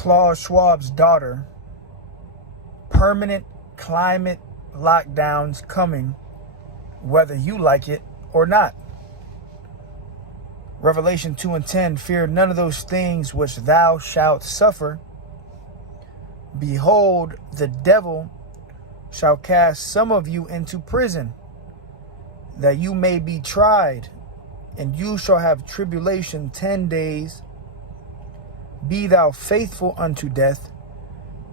Klaus Schwab's daughter, permanent climate lockdowns coming, whether you like it or not. Revelation 2:10, fear none of those things which thou shalt suffer. Behold, the devil shall cast some of you into prison, that you may be tried, and you shall have tribulation 10 days. Be thou faithful unto death,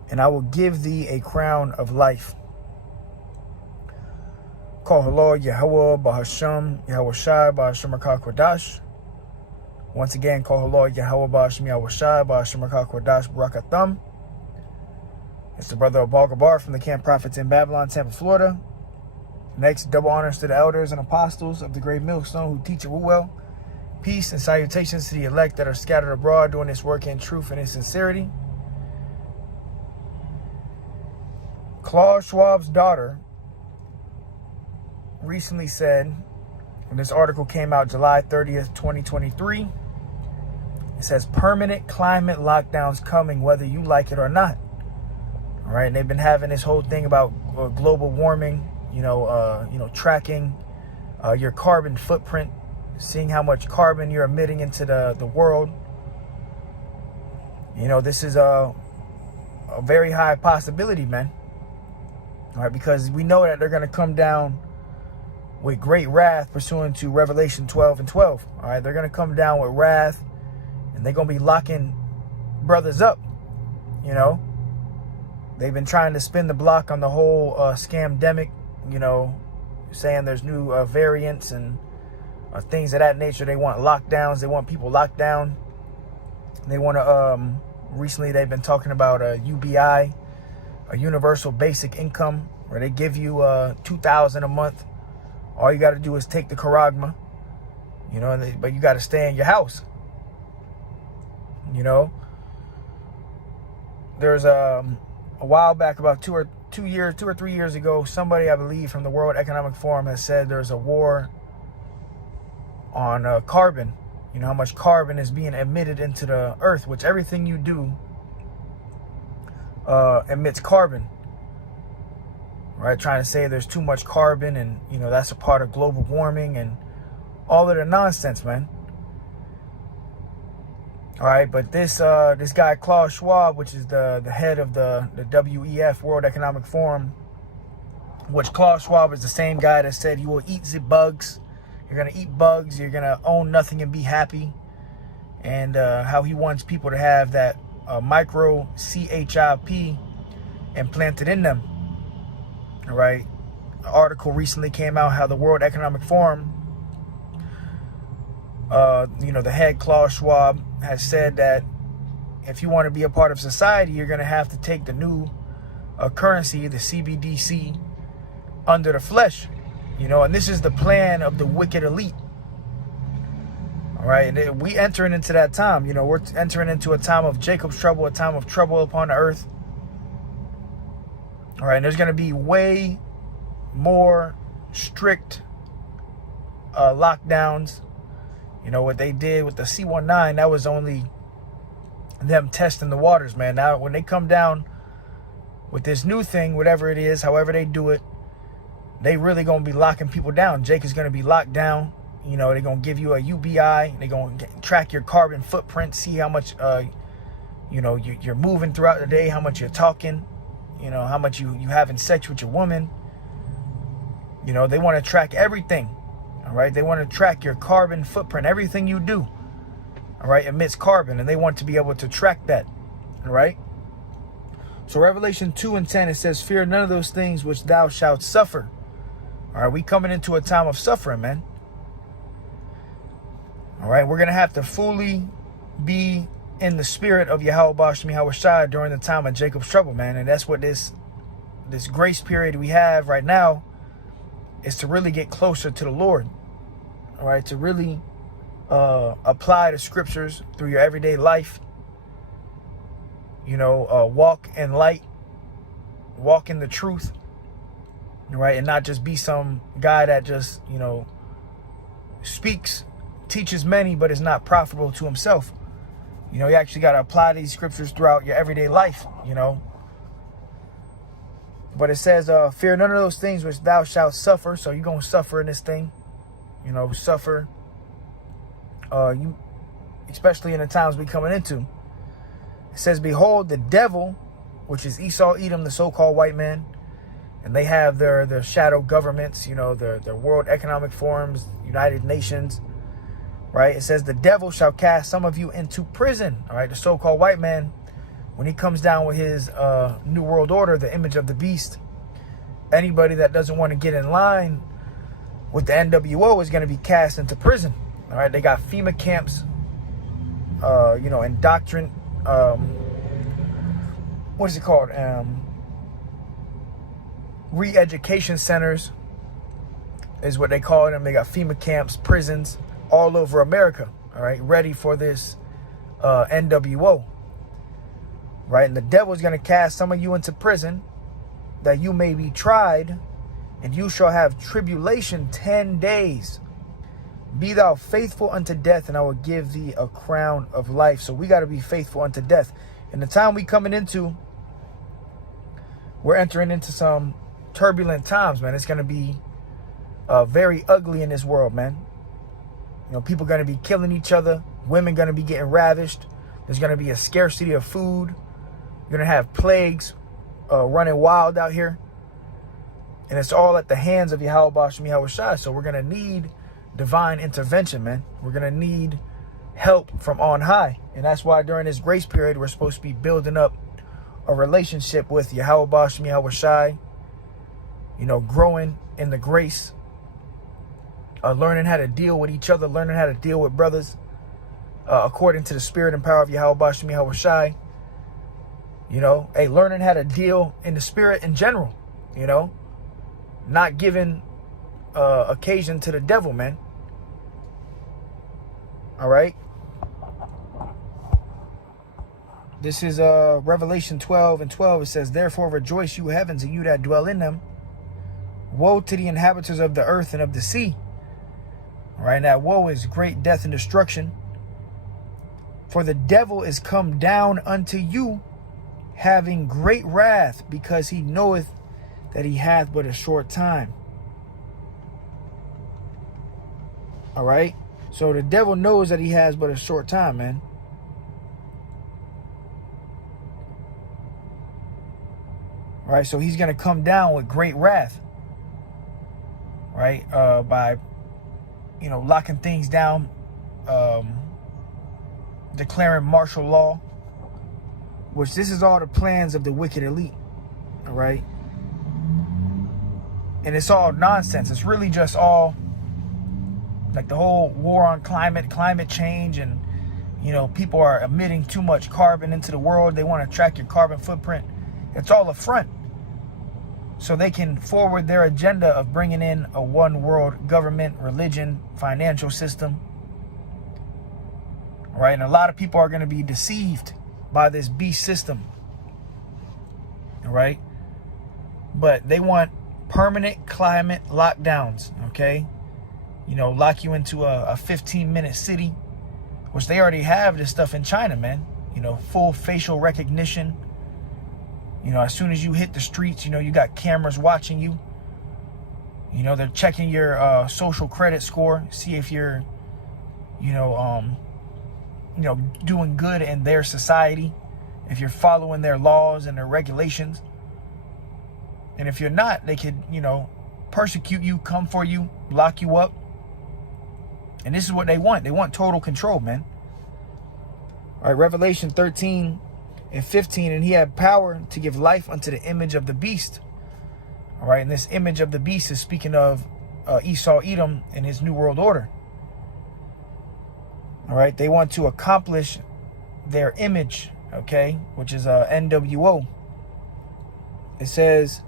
and I will give thee a crown of life. Call Lord Yahweh Bahasham Yahweh Shai Bahasham Kodash. Once again, call Lord Yahweh Bahasham Yahweh Shai Bahasham Kodash Barakatham. It's the brother of Balgabar from the Camp Prophets in Babylon, Tampa, Florida. Next, double honors to the elders and apostles of the great millstone who teach it well. Peace and salutations to the elect that are scattered abroad doing this work in truth and in sincerity. Klaus Schwab's daughter recently said, when this article came out July 30th, 2023, it says permanent climate lockdowns coming whether you like it or not. All right, and they've been having this whole thing about global warming, tracking your carbon footprint, seeing how much carbon you're emitting into the world. This is a very high possibility, man. All right, because we know that they're going to come down with great wrath pursuant to Revelation 12:12. All right, they're going to come down with wrath, and they're going to be locking brothers up. They've been trying to spin the block on the whole scamdemic, saying there's new variants and things of that nature. They want lockdowns. They want people locked down. They want to, recently they've been talking about a UBI, a universal basic income, where they give you $2,000 a month. All you got to do is take the charagma, but you got to stay in your house. There's a while back, about 2 or 3 years ago, somebody, I believe, from the World Economic Forum has said there's a war on carbon. How much carbon is being emitted into the earth, which everything you do emits carbon. Right? Trying to say there's too much carbon and, that's a part of global warming and all of the nonsense, man. All right, but this guy, Klaus Schwab, which is the head of the WEF, World Economic Forum, which Klaus Schwab is the same guy that said you will eat the bugs. You're going to eat bugs. You're going to own nothing and be happy. And how he wants people to have that micro CHIP implanted in them. All right. An article recently came out how the World Economic Forum, the head Klaus Schwab has said that if you want to be a part of society, you're going to have to take the new currency, the CBDC, under the flesh. And this is the plan of the wicked elite. All right. And we entering into that time. We're entering into a time of Jacob's trouble, a time of trouble upon the earth. All right. And there's going to be way more strict lockdowns. What they did with the C-19, that was only them testing the waters, man. Now, when they come down with this new thing, whatever it is, however they do it, they really going to be locking people down. Jake is going to be locked down. They're going to give you a UBI. They're going to track your carbon footprint, see how much, you're moving throughout the day, how much you're talking, how much you having sex with your woman. They want to track everything. All right. They want to track your carbon footprint. Everything you do, all right, emits carbon, and they want to be able to track that. All right. So Revelation 2:10, it says, fear none of those things which thou shalt suffer. All right. We coming into a time of suffering, man. All right. We're going to have to fully be in the spirit of Yahweh Bashmi Yahweh Shai during the time of Jacob's trouble, man. And that's what this grace period we have right now is, to really get closer to the Lord. All right, to really apply the scriptures through your everyday life. Walk in light, walk in the truth. Right, and not just be some guy that just speaks, teaches many, but is not profitable to himself. You know, you actually got to apply these scriptures throughout your everyday life, you know. But it says, fear none of those things which thou shalt suffer. So you're going to suffer in this thing, you know, suffer. You, especially in the times we coming into. It says, behold, the devil, which is Esau, Edom, the so-called white man, and they have their shadow governments, you know, their World Economic Forums, United Nations, right? It says, the devil shall cast some of you into prison, all right? The so-called white man, when he comes down with his New World Order, the image of the beast, anybody that doesn't want to get in line with the NWO is going to be cast into prison, all right? They got FEMA camps, you know, indoctrinate, what is it called? Re-education centers is what they call them. They got FEMA camps, prisons all over America, all right, ready for this NWO, right? And the devil is going to cast some of you into prison that you may be tried, and you shall have tribulation 10 days. Be thou faithful unto death, and I will give thee a crown of life. So we got to be faithful unto death. And the time we coming into, we're entering into some turbulent times, man. It's going to be very ugly in this world, man. You know, people going to be killing each other. Women going to be getting ravished. There's going to be a scarcity of food. You're going to have plagues running wild out here. And it's all at the hands of Yahweh Shem Yahweh Shai. So we're going to need divine intervention, man. We're going to need help from on high. And that's why during this grace period, we're supposed to be building up a relationship with Yahweh Shem Yahweh Shai. You know, growing in the grace. Learning how to deal with each other. Learning how to deal with brothers. According to the spirit and power of Yahweh Shem Yahweh Shai. You know, hey, learning how to deal in the spirit in general. You know, not giving occasion to the devil, man. All right. This is Revelation 12:12. It says, therefore rejoice, you heavens, and you that dwell in them. Woe to the inhabitants of the earth and of the sea. All right, now woe is great death and destruction. For the devil is come down unto you, having great wrath, because he knoweth that he hath but a short time. All right. So the devil knows that he has but a short time, man. All right. So he's going to come down with great wrath. Right. By, you know, locking things down, declaring martial law, which this is all the plans of the wicked elite. All right. And it's all nonsense. It's really just all like the whole war on climate change, and, you know, people are emitting too much carbon into the world. They want to track your carbon footprint. It's all a front. So they can forward their agenda of bringing in a one world government, religion, financial system. All right. And a lot of people are going to be deceived by this beast system. All right. But they want permanent climate lockdowns. Okay. You know, lock you into a 15-minute city, which they already have this stuff in China, man. You know, full facial recognition. You know, as soon as you hit the streets, you know, you got cameras watching you. You know, they're checking your social credit score, see if you're, you know, doing good in their society, if you're following their laws and their regulations. And if you're not, they could, you know, persecute you, come for you, lock you up. And this is what they want. They want total control, man. All right, Revelation 13:15, and he had power to give life unto the image of the beast. All right, and this image of the beast is speaking of Esau, Edom, and his New World Order. All right, they want to accomplish their image, okay, which is NWO. It says,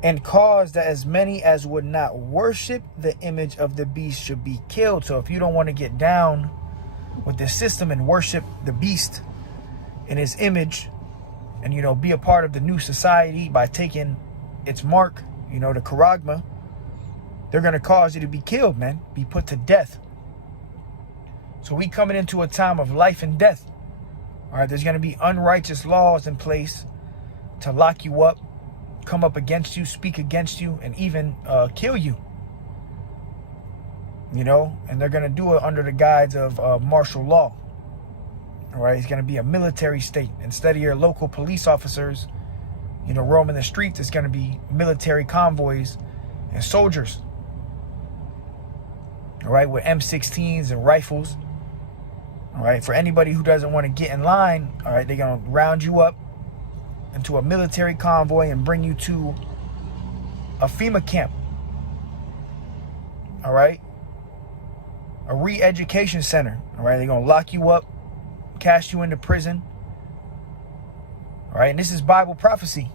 and cause that as many as would not worship the image of the beast should be killed. So if you don't want to get down with this system and worship the beast in his image, and, you know, be a part of the new society by taking its mark, you know, the charagma, they're going to cause you to be killed, man, be put to death. So we coming into a time of life and death. All right, there's going to be unrighteous laws in place to lock you up, come up against you, speak against you, and even kill you. You know, and they're going to do it under the guise of martial law. All right, it's going to be a military state. Instead of your local police officers, you know, roaming the streets, it's going to be military convoys and soldiers. All right, with M16s and rifles. All right, for anybody who doesn't want to get in line, all right, they're going to round you up into a military convoy and bring you to a FEMA camp. All right, a re-education center. All right, they're going to lock you up, cast you into prison. All right, and this is Bible prophecy.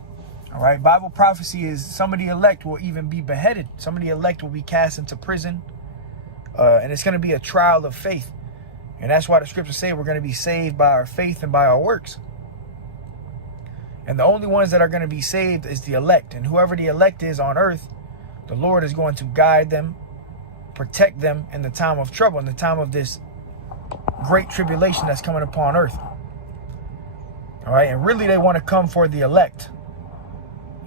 All right, Bible prophecy is some of the elect will even be beheaded. Some of the elect will be cast into prison. And it's going to be a trial of faith. And that's why the scriptures say we're going to be saved by our faith and by our works. And the only ones that are going to be saved is the elect. And whoever the elect is on earth, the Lord is going to guide them, protect them in the time of trouble, in the time of this great tribulation that's coming upon earth. All right, and really they want to come for the elect.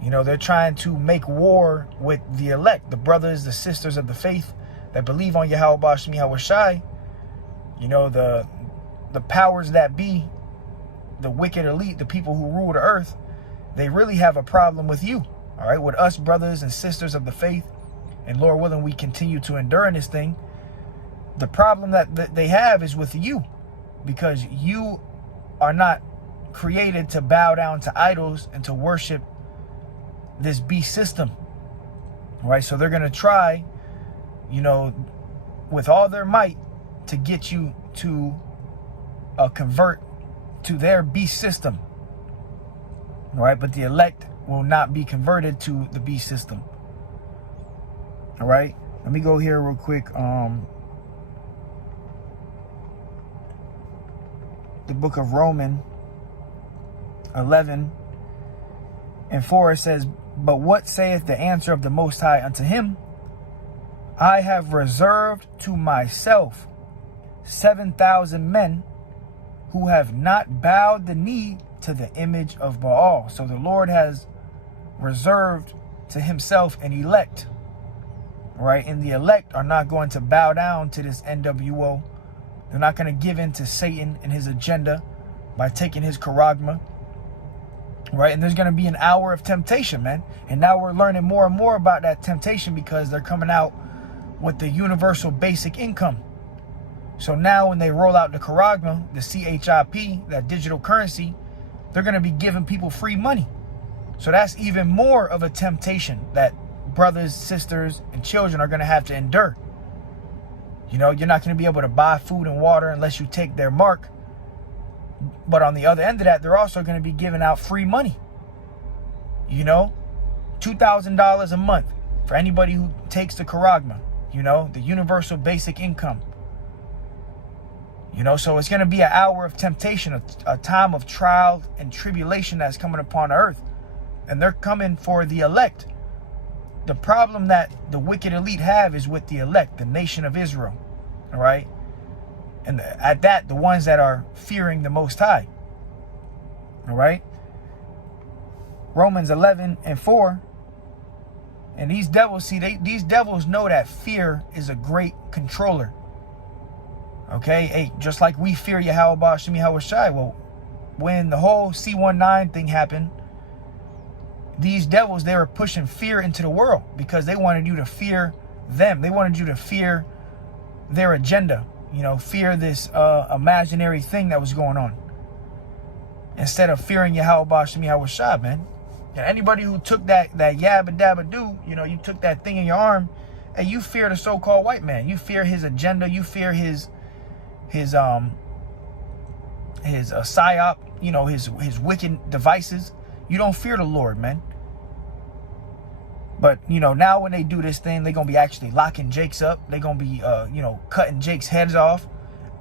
You know, they're trying to make war with the elect, the brothers, the sisters of the faith that believe on Yahweh Ba'ashem Yahweh Shai. You know, the powers that be, the wicked elite, the people who rule the earth, they really have a problem with you. All right, with us brothers and sisters of the faith, and Lord willing, we continue to endure in this thing. The problem that they have is with you, because you are not created to bow down to idols and to worship this beast system. All right, so they're going to try, you know, with all their might to get you to convert to their beast system. All right, but the elect will not be converted to the beast system. All right, let me go here real quick. The book of Romans 11:4, it says, "But what saith the answer of the Most High unto him? I have reserved to myself 7,000 men who have not bowed the knee to the image of Baal." So the Lord has reserved to himself an elect. Right? And the elect are not going to bow down to this NWO. They're not going to give in to Satan and his agenda by taking his charagma. Right? And there's going to be an hour of temptation, man. And now we're learning more and more about that temptation because they're coming out with the universal basic income. So now when they roll out the charagma, the CHIP, that digital currency, they're going to be giving people free money. So that's even more of a temptation that brothers, sisters, and children are going to have to endure. You know, you're not going to be able to buy food and water unless you take their mark. But on the other end of that, they're also going to be giving out free money. You know, $2,000 a month for anybody who takes the charagma, you know, the universal basic income. You know, so it's going to be an hour of temptation, a time of trial and tribulation that's coming upon the earth. And they're coming for the elect. The problem that the wicked elite have is with the elect, the nation of Israel. All right. And at that, the ones that are fearing the Most High. All right. Romans 11:4. And these devils, see, these devils know that fear is a great controller. Okay. Hey, just like we fear Yahweh Ba'ashem Yahweh Shai. Well, when the whole C19 thing happened, these devils, they were pushing fear into the world because they wanted you to fear them. They wanted you to fear their agenda, you know, fear this imaginary thing that was going on. Instead of fearing Yahweh Ba'ashem Yahweh Shai, man. And anybody who took that yabba dabba do, you know, you took that thing in your arm and you fear the so-called white man. You fear his agenda. You fear his psyop, you know, his wicked devices. You don't fear the Lord, man. But, you know, now when they do this thing, they're going to be actually locking Jake's up. They're going to be, you know, cutting Jake's heads off.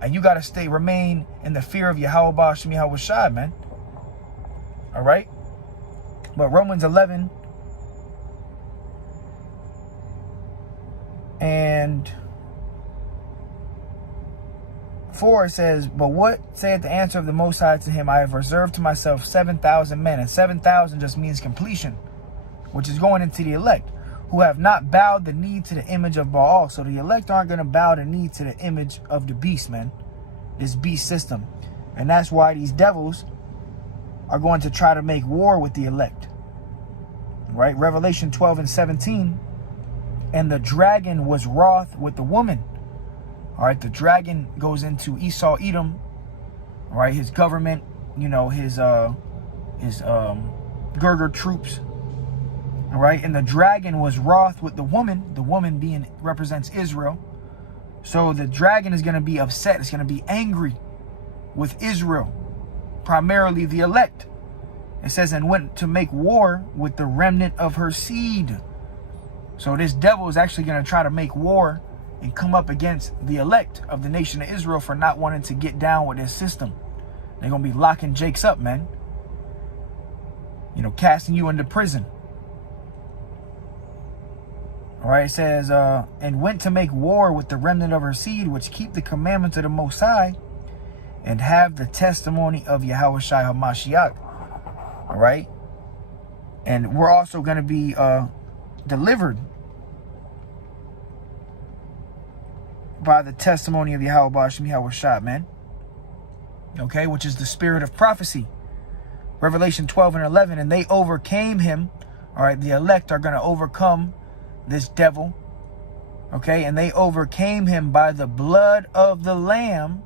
And you got to remain in the fear of Yahweh Ba'ashem Yahweh Shai, man. All right? But Romans 11:4 4 says, but what saith the answer of the Most High to him? I have reserved to myself 7,000 men. And 7,000 just means completion, which is going into the elect, who have not bowed the knee to the image of Baal. So the elect aren't going to bow the knee to the image of the beast, man. This beast system. And that's why these devils are going to try to make war with the elect. Right? Revelation 12 and 17. And the dragon was wroth with the woman. All right, the dragon goes into Esau, Edom, all right, his government, you know, his Gerger troops, all right, and the dragon was wroth with the woman being represents Israel. So the dragon is going to be upset. It's going to be angry with Israel, primarily the elect. It says, and went to make war with the remnant of her seed. So this devil is actually going to try to make war and come up against the elect of the nation of Israel for not wanting to get down with this system. They're going to be locking Jakes up, man. You know, casting you into prison. All right, it says, and went to make war with the remnant of her seed, which keep the commandments of the Most High and have the testimony of Yahushua HaMashiach. All right. And we're also going to be delivered by the testimony of Yahweh Bashim Yahushua, man. Okay, which is the spirit of prophecy. Revelation 12 and 11. And they overcame him. All right, the elect are going to overcome this devil. Okay, and they overcame him by the blood of the Lamb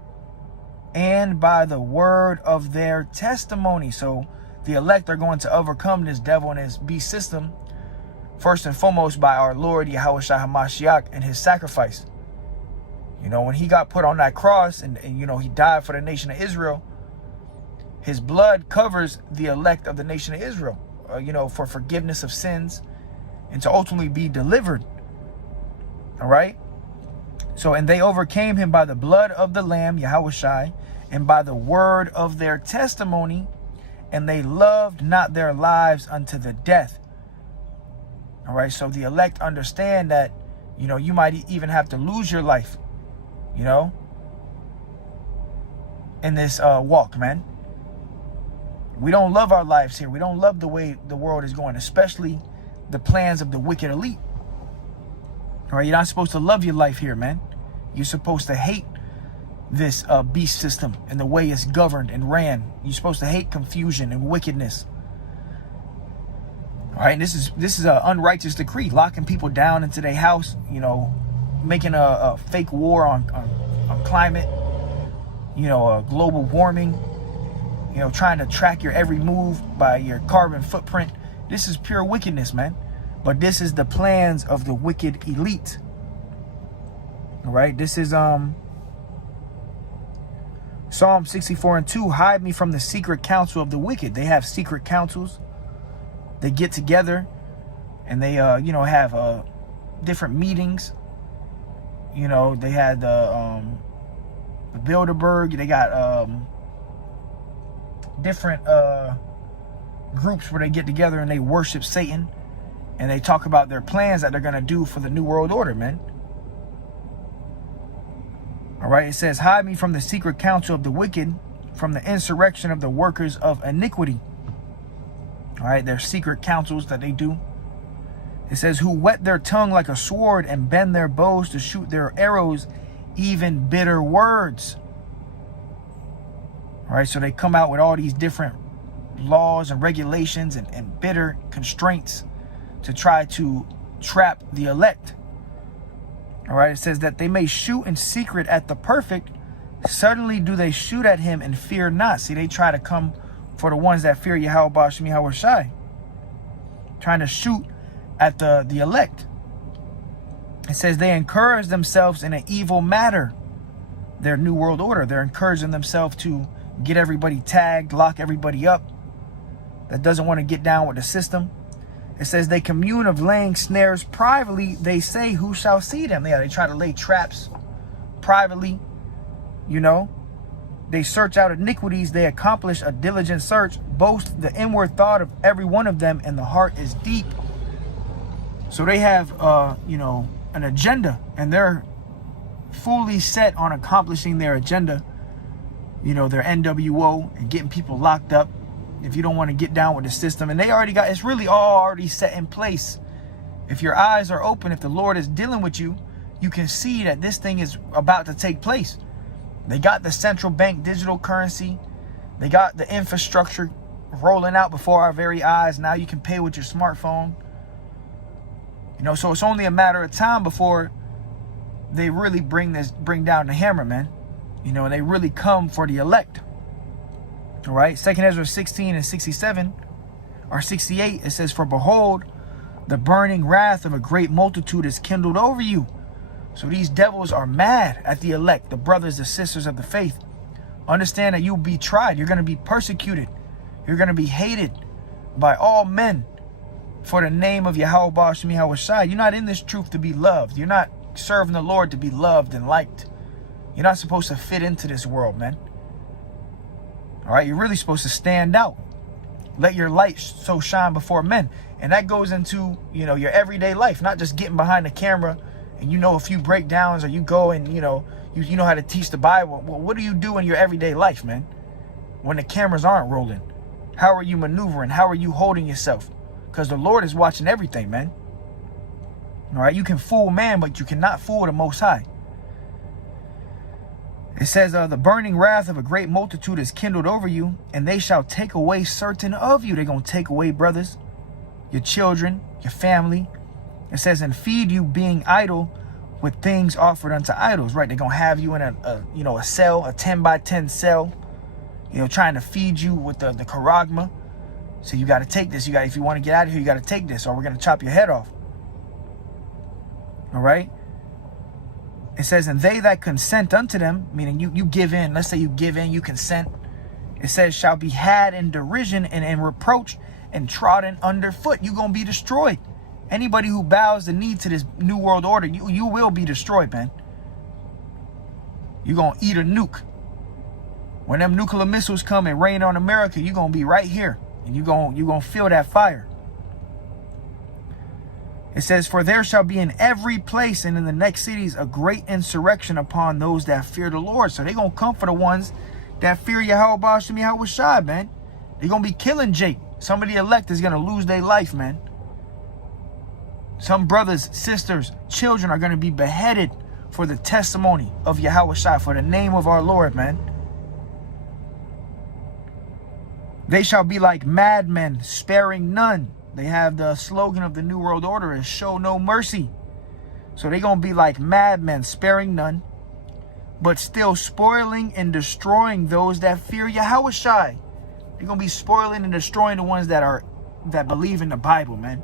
and by the word of their testimony. So the elect are going to overcome this devil and his beast system, first and foremost by our Lord Yahushua HaMashiach and his sacrifice. You know, when he got put on that cross and, you know, he died for the nation of Israel, his blood covers the elect of the nation of Israel, you know, for forgiveness of sins and to ultimately be delivered. All right. So, and they overcame him by the blood of the Lamb, Yahushua, and by the word of their testimony, and they loved not their lives unto the death. All right. So the elect understand that, you know, you might even have to lose your life, you know, in this walk, man. We don't love our lives here. We don't love the way the world is going, especially the plans of the wicked elite. All right, you're not supposed to love your life here, man. You're supposed to hate this beast system and the way it's governed and ran. You're supposed to hate confusion and wickedness. All right, and this is an unrighteous decree, locking people down into their house, you know, making a fake war on climate, you know, global warming, you know, trying to track your every move by your carbon footprint. This is pure wickedness, man. But this is the plans of the wicked elite. All right, this is Psalm 64 and 2. Hide me from the secret counsel of the wicked. They have secret councils. They get together and they, you know, have different meetings. You know, they had the Bilderberg. They got different groups where they get together and they worship Satan. And they talk about their plans that they're going to do for the New World Order, man. All right, it says, hide me from the secret counsel of the wicked, from the insurrection of the workers of iniquity. All right, their secret counsels that they do. It says, who whet their tongue like a sword and bend their bows to shoot their arrows, even bitter words. All right, so they come out with all these different laws and regulations and bitter constraints to try to trap the elect. All right, it says that they may shoot in secret at the perfect. Suddenly do they shoot at him and fear not. See, they try to come for the ones that fear Yahweh Bashim Yahushua, trying to shoot at the elect. It says they encourage themselves in an evil matter. Their New World Order. They're encouraging themselves to get everybody tagged, lock everybody up that doesn't want to get down with the system. It says they commune of laying snares privately. They say, who shall see them? Yeah, they try to lay traps privately. You know, they search out iniquities. They accomplish a diligent search. Boast the inward thought of every one of them, and the heart is deep. So they have, you know, an agenda, and they're fully set on accomplishing their agenda you know, their NWO and getting people locked up if you don't want to get down with the system. And they already got, it's really all already set in place. If your eyes are open, if the Lord is dealing with you, you can see that this thing is about to take place. They got the central bank digital currency. They got the infrastructure rolling out before our very eyes. Now you can pay with your smartphone. You know, so it's only a matter of time before they really bring down the hammer, man. You know, and they really come for the elect. All right. 2 Ezra 16 and 67 or 68, it says, "For behold, the burning wrath of a great multitude is kindled over you." So these devils are mad at the elect, the brothers and sisters of the faith. Understand that you'll be tried. You're going to be persecuted. You're going to be hated by all men for the name of Yahweh Ba'ashem Yahweh Shai. You're not in this truth to be loved. You're not serving the Lord to be loved and liked. You're not supposed to fit into this world, man. All right, you're really supposed to stand out. Let your light so shine before men. And that goes into, you know, your everyday life, not just getting behind the camera and you know a few breakdowns, or you go and, you know how to teach the Bible. Well, what do you do in your everyday life, man? When the cameras aren't rolling, how are you maneuvering? How are you holding yourself? Because the Lord is watching everything, man. All right, you can fool man, but you cannot fool the Most High. It says, the burning wrath of a great multitude is kindled over you, and they shall take away certain of you. They're going to take away brothers, your children, your family. It says, and feed you being idle with things offered unto idols, right? They're going to have you in a cell, a 10 by 10 cell, you know, trying to feed you with the charagma. So you got to take this. If you want to get out of here, you got to take this, or we're going to chop your head off. All right. It says, and they that consent unto them, meaning you give in. Let's say you give in, you consent. It says, shall be had in derision and in reproach and trodden underfoot. You're going to be destroyed. Anybody who bows the knee to this new world order, you will be destroyed, man. You're going to eat a nuke. When them nuclear missiles come and rain on America, you're going to be right here. And you're going to feel that fire. It says, for there shall be in every place and in the next cities a great insurrection upon those that fear the Lord. So they're going to come for the ones that fear Yahweh Ba'ashem Yahweh Shai, man. They're going to be killing Jake. Some of the elect is going to lose their life, man. Some brothers, sisters, children are going to be beheaded for the testimony of Yahweh Shai, for the name of our Lord, man. They shall be like madmen, sparing none. They have the slogan of the New World Order is show no mercy. So they're going to be like madmen, sparing none, but still spoiling and destroying those that fear Yahweh Shai. They're going to be spoiling and destroying the ones that believe in the Bible, man.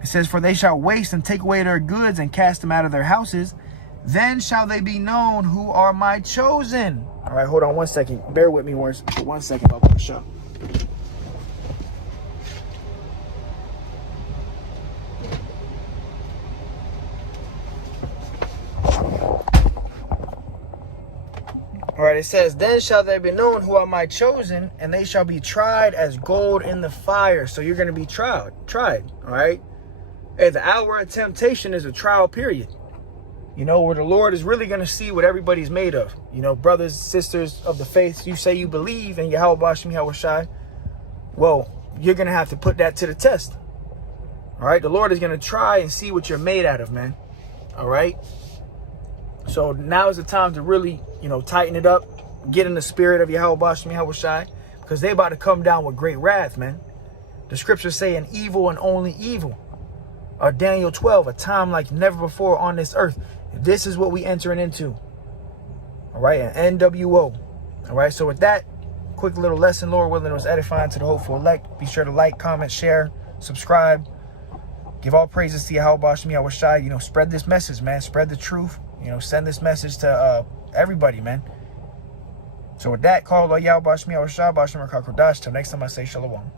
It says, for they shall waste and take away their goods and cast them out of their houses. Then shall they be known who are my chosen. All right, hold on 1 second. Bear with me 1 second about the show. All right, it says, then shall they be known who are my chosen, and they shall be tried as gold in the fire. So you're going to be tried, all right? Hey, the hour of temptation is a trial period. You know, where the Lord is really going to see what everybody's made of. You know, brothers, sisters of the faith, you say you believe in Yahweh Ba'ashem Yahweh Shai. Well, you're going to have to put that to the test. All right, the Lord is going to try and see what you're made out of, man. All right. So now is the time to really, you know, tighten it up, get in the spirit of Yahweh Ba'ashem Yahweh Shai, because they about to come down with great wrath, man. The scriptures say an evil and only evil. Or Daniel 12, a time like never before on this earth. This is what we entering into. All right, an NWO. All right, so with that quick little lesson, Lord willing, it was edifying to the hopeful elect. Be sure to like, comment, share, subscribe. Give all praises to Yahweh Ba'ashem Yahweh Shai. You know, spread this message, man. Spread the truth. You know, send this message to everybody, man. So with that, call Yahweh Ba'ashem Yahweh Shai, Ba'ashem Rakakodash. Till next time I say shalom.